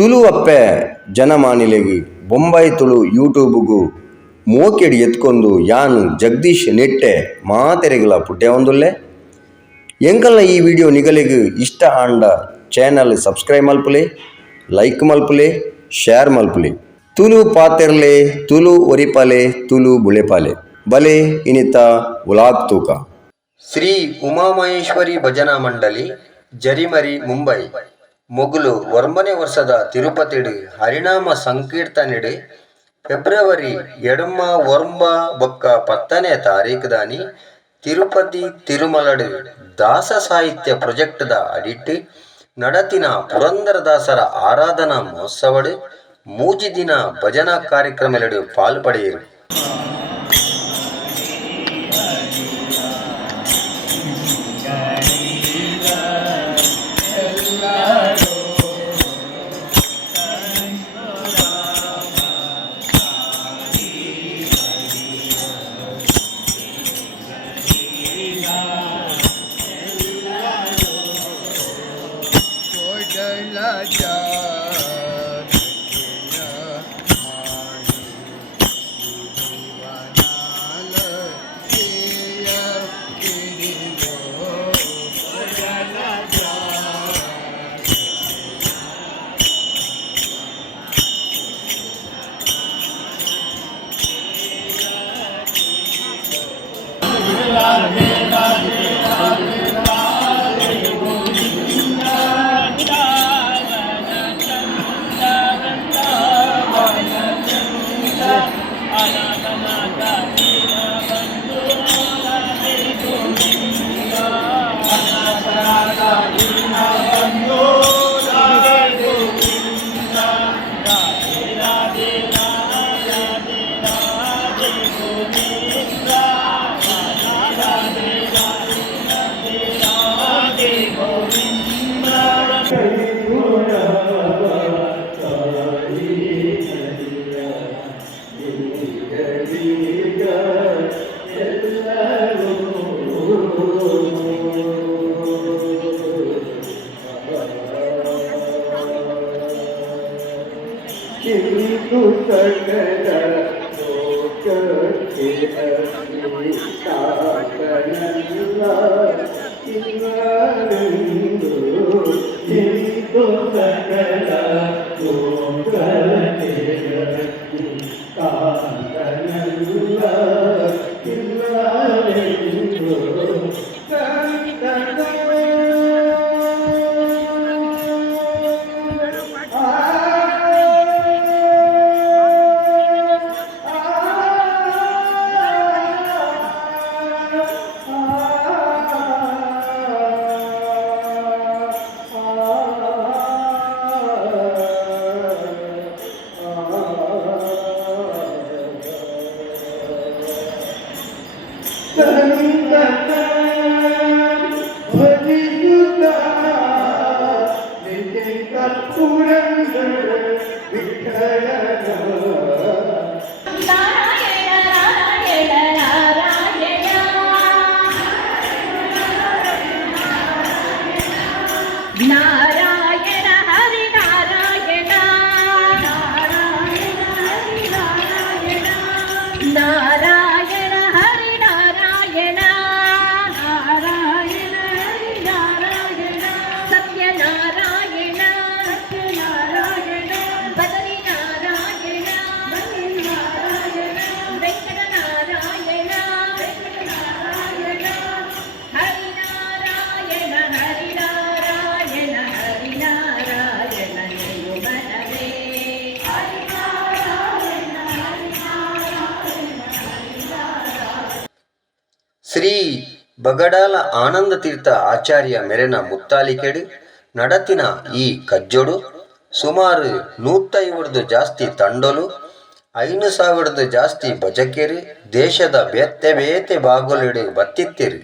ತುಳು ಅಪ್ಪೆ ಜನಮಾನಿಲೆಗಿ ಬೊಂಬಾಯಿ ತುಳು ಯೂಟ್ಯೂಬ್ಗು ಮೋಕೆಡ್ ಎತ್ಕೊಂಡು ಯಾನು ಜಗದೀಶ್ ನೆಟ್ಟೆ ಮಾತೆರೆಗ್ಲ ಪುಟ್ಟೆ ಒಂದುಲ್ಲೆ ಎಂಕಲ್ನ ಈ ವಿಡಿಯೋ ನಿಗಲಿಗೆ ಇಷ್ಟ ಆಂಡ ಚಾನಲ್ ಸಬ್ಸ್ಕ್ರೈಬ್ ಮಲ್ಪುಲೆ, ಲೈಕ್ ಮಲ್ಪುಲೆ ಶೇರ್ ಮಲ್ಪುಲೆ. ತುಳು ಪಾತೆರ್ಲೆ, ತುಳು ಒರಿಪಾಲೆ, ತುಳು ಬುಳೆಪಾಲೆ. ಬಲೆ ಇನಿತ ಉಲಾಗ್ ತೂಕ. ಶ್ರೀ ಉಮಾಮಹೇಶ್ವರಿ ಭಜನಾ ಮಂಡಳಿ ಜರಿಮರಿ, ಮುಂಬೈ. ಮೊಗುಲು ವರ್ಮನೆ ವರ್ಷದ ತಿರುಪತಿಡಿ ಹರಿನಾಮ ಸಂಕೀರ್ತನೆಡಿ ಫೆಬ್ರವರಿ ಎಡಮ ಒರ್ಮ ಬೊಕ್ಕ ಪತ್ತನೇ ತಾರೀಖುದಾನಿ ತಿರುಪತಿ ತಿರುಮಲಡು ದಾಸ ಸಾಹಿತ್ಯ ಪ್ರೊಜೆಕ್ಟ್ದ ಅಡಿಟ್ ನಡತಿನ ಪುರಂದರದಾಸರ ಆರಾಧನಾ ಮಹೋತ್ಸವಡು ಮೂಜಿ ದಿನ ಭಜನಾ ಕಾರ್ಯಕ್ರಮಲೆಡು ಪಾಲ್ಪಡೆಯಿರು. ಚಿಂತು ಸಕಲ ಲೋಕಕ್ಕೆ ಸಾಕನಲ್ಲ ಇಲ್ಲರೆಂದು ಚಿಂತು ಸಕಲ ಲೋಕಕ್ಕೆ ಸಾಕನಲ್ಲ ಶ್ರೀ ಬಗಡಾಲ ಆನಂದ ತೀರ್ಥ ಆಚಾರ್ಯ ಮೆರೆನ ಮುತ್ತಾಲಿಕೆಡು ನಡತಿನ ಈ ಕಜ್ಜೊಡು, ಸುಮಾರು ನೂತ್ತೈವರದು ಜಾಸ್ತಿ ತಂಡೊಲು ಐನು ಸಾವಿರದು ಜಾಸ್ತಿ ಭಜಕೇರು, ದೇಶದ ಬೇತೆ ಬೇತೆ ಬಾಗಲಿಡು ಬತ್ತಿತ್ತಿರು.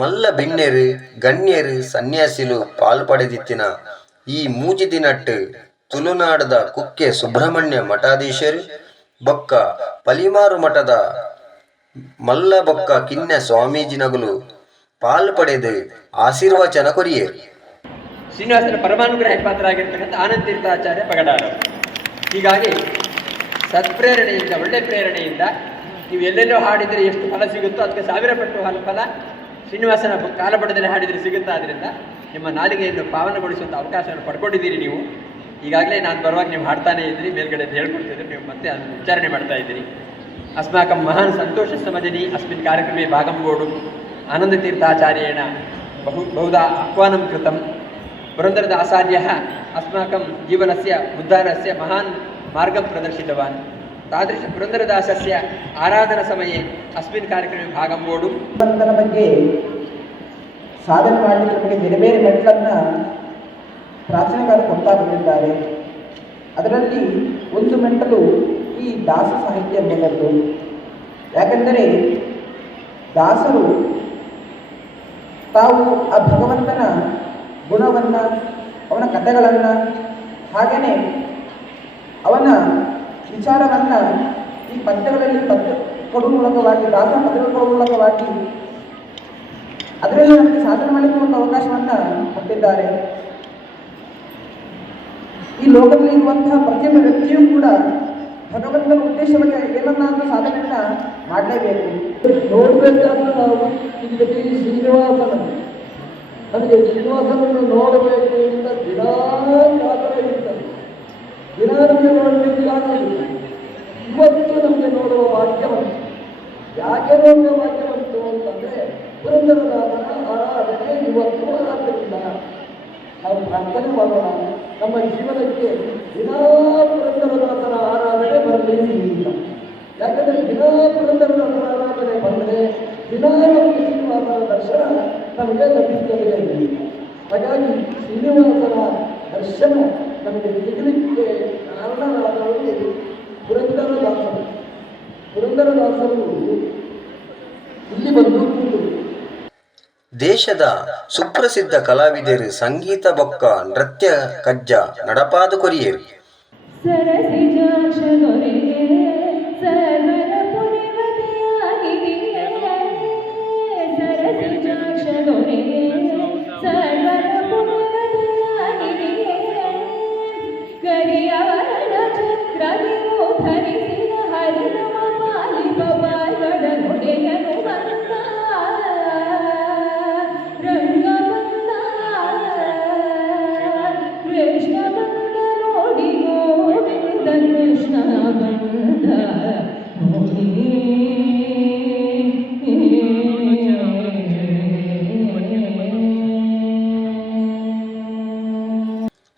ಮಲ್ಲ ಭಿನ್ನೆರು ಗಣ್ಯರು, ಸನ್ಯಾಸಿಲು ಪಾಲ್ಪಡೆದಿತ್ತಿನ ಈ ಮೂಜಿದಿನಟ್ಟು ತುಳುನಾಡದ ಕುಕ್ಕೆ ಸುಬ್ರಹ್ಮಣ್ಯ ಮಠಾಧೀಶರು, ಬೊಕ್ಕ ಪಲಿಮಾರು ಮಠದ ಮಲ್ಲ ಬೊಕ್ಕ ಕಿನ್ನೆ ಸ್ವಾಮೀಜಿನಗಲು ಪಾಲು ಪಡೆದು ಆಶೀರ್ವಚನ ಕೊರಿಯರು. ಶ್ರೀನಿವಾಸನ ಪರಮಾನುಗ್ರಹ ಪಾತ್ರರಾಗಿರ್ತಕ್ಕಂಥ ಆನಂದ ತೀರ್ಥಾಚಾರ್ಯ ಪಗಡಾರು. ಹೀಗಾಗಿ ಸತ್ಪ್ರೇರಣೆಯಿಂದ, ಒಳ್ಳೆ ಪ್ರೇರಣೆಯಿಂದ ನೀವು ಎಲ್ಲೆಲ್ಲೋ ಹಾಡಿದರೆ ಎಷ್ಟು ಫಲ ಸಿಗುತ್ತೋ ಅದಕ್ಕೆ ಸಾವಿರ ಪಟ್ಟು ಹಲ ಫಲ ಶ್ರೀನಿವಾಸನ ಕಾಲಪಟದಲ್ಲಿ ಹಾಡಿದರೆ ಸಿಗುತ್ತಾ ಆದ್ದರಿಂದ ನಿಮ್ಮ ನಾಲಿಗೆಯನ್ನು ಪಾವನಗೊಳಿಸುವಂಥ ಅವಕಾಶವನ್ನು ಪಡ್ಕೊಂಡಿದ್ದೀರಿ ನೀವು. ಈಗಾಗಲೇ ನಾನು ಬರುವಾಗ ನೀವು ಹಾಡ್ತಾನೇ ಇದ್ದೀರಿ ಮೇಲ್ಗಡೆ ಹೇಳ್ಕೊಡ್ತಿದ್ದೀರಿ ನೀವು ಮತ್ತೆ ಅದನ್ನು ಉಚ್ಚಾರಣೆ ಮಾಡ್ತಾ ಇದ್ದೀರಿ. ಅಸ್ಮಾಕಂ ಮಹಾನ್ ಸಂತೋಷ ಸಮಜನಿ, ಅಸ್ಮಿನ್ ಕಾರ್ಯಕ್ರಮೆ ಆನಂದ ತೀರ್ಥಾಚಾರ್ಯೇಣ ಬಹು ಬಹುಧಾ ಆಹ್ವಾನಂ ಕೃತಂ. ಪುರಂದರದ ಆಸಾಧ್ಯ ಅಸ್ಮಾಕಂ ಜೀವನಸ್ಯ, ಉದ್ಧಾರಸ್ಯ ಮಹಾನ್ ಮಾರ್ಗಂ ಪ್ರದರ್ಶಿತವಾನ್. पुरन्दरदासस्य आराधनसमये अस्मिन् कार्यक्रमे भागं वोढुं ಭಗವಂತನ ಬಗ್ಗೆ ಸಾಧನೆ ಮಾಡಲಿಕ್ಕೆ ನಮಗೆ ಬೇರೆ ಬೇರೆ ಮೆಟ್ಲನ್ನು ಪ್ರಾಚೀನಕಾಲ ಕೊಡ್ತಾ ಬಂದಿದ್ದಾರೆ ಅದರಲ್ಲಿ ಒಂದು ಮೆಟ್ಟಲು ಈ ದಾಸ ಸಾಹಿತ್ಯ ಎಂಬುದದ್ದು ಯಾಕೆಂದರೆ ದಾಸರು ತಾವು ಆ ಭಗವಂತನ ಗುಣವನ್ನು ಅವನ ಕಥೆಗಳನ್ನು ಹಾಗೆಯೇ ಅವನ ವಿಚಾರವನ್ನು ಈ ಪದ್ಯಗಳಲ್ಲಿ ಪದ್ಯ ಕೊಡುವ ಮೂಲಕವಾಗಿ, ದಾಸ ಪದ್ಯಗಳ ಕೊಡುವ ಮೂಲಕವಾಗಿ. ಅದರಲ್ಲಿ ನಮಗೆ ಸಾಧನೆ ಮಾಡಲಿಕ್ಕೆ ಒಂದು ಅವಕಾಶವನ್ನು ಕೊಟ್ಟಿದ್ದಾರೆ. ಈ ಲೋಕದಲ್ಲಿ ಇರುವಂತಹ ಪ್ರತಿಯೊಬ್ಬ ವ್ಯಕ್ತಿಯೂ ಕೂಡ ಭಗವಂತನ ಉದ್ದೇಶವಾಗಿ ಏನನ್ನಾದ್ರೂ ಸಾಧನೆಯನ್ನ ಮಾಡಲೇಬೇಕು. ನೋಡಬೇಕಾದ್ರೆ ನಾವು ಇಲ್ಲಿ ಶ್ರೀನಿವಾಸನ ನಮಗೆ ಶ್ರೀನಿವಾಸನನ್ನು ನೋಡಬೇಕು ಅಂತ ದಿನಾ ಕಾತರ ಇರ್ತದೆ ದಿನ ನಮಗೆ ಇವತ್ತು ನಮಗೆ ನೋಡುವ ಭಾಗ್ಯ ಯಾಕೆ ನೋಡುವ ವಾಕ್ಯ ಬಂತು ಅಂತಂದ್ರೆ ಪುರಂದರದಾಸನ ಆರಾಧನೆ ಇವತ್ತು ಆದ್ದರಿಂದ ನಾವು ಪ್ರಾರ್ಥನೆ ಮಾಡೋಣ. ನಮ್ಮ ಜೀವನಕ್ಕೆ ದಿನಾ ಪುರಂದರದಾಸನ ಆರಾಧನೆ ಬರಲಿ ಅಂತ. ಯಾಕಂದ್ರೆ ದಿನಾ ಪುರಂದರದಾಸನ ಆರಾಧನೆ ಬಂದರೆ ದಿನಾ ನಮಗೆ ಶ್ರೀನಿವಾಸನ ದರ್ಶನ ನಮಗೆ ಲಭಿಸುತ್ತದೆ. ಹಾಗಾಗಿ ಶ್ರೀನಿವಾಸನ ದರ್ಶನ ನಮಗೆ ಸಿಗಲಿಕ್ಕೆ ಕಾರಣರಾದವರು ಪುರಂದರ ದಾಸರು. ಇಲ್ಲಿ ಬಂದು ದೇಶದ ಸುಪ್ರಸಿದ್ಧ ಕಲಾವಿದರು ಸಂಗೀತ ಬೊಕ್ಕ ನೃತ್ಯ ಕಜ್ಜ ನಡಪಾದು ಕೊರಿಯರು.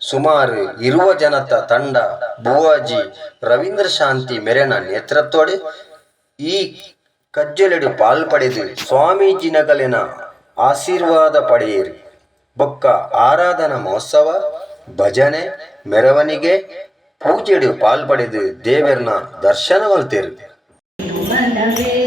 ಸುಮಾರು ಇರುವ ಜನತ ತಂಡ ಬುವಾಜಿ ರವೀಂದ್ರ ಶಾಂತಿ ಮೆರೆನ ನೇತೃತ್ವಡೆ ಈ ಕಜ್ಜಲೆಡು ಪಾಲ್ಪಡೆದು ಸ್ವಾಮೀಜಿನಗಲಿನ ಆಶೀರ್ವಾದ ಪಡೆಯಿರಿ. ಬೊಕ್ಕ ಆರಾಧನಾ ಮಹೋತ್ಸವ, ಭಜನೆ, ಮೆರವಣಿಗೆ ಪೂಜೆಡು ಪಾಲ್ಪಡೆದು ದೇವರನ ದರ್ಶನ ಮಲ್ತೇರು ಮನವೇ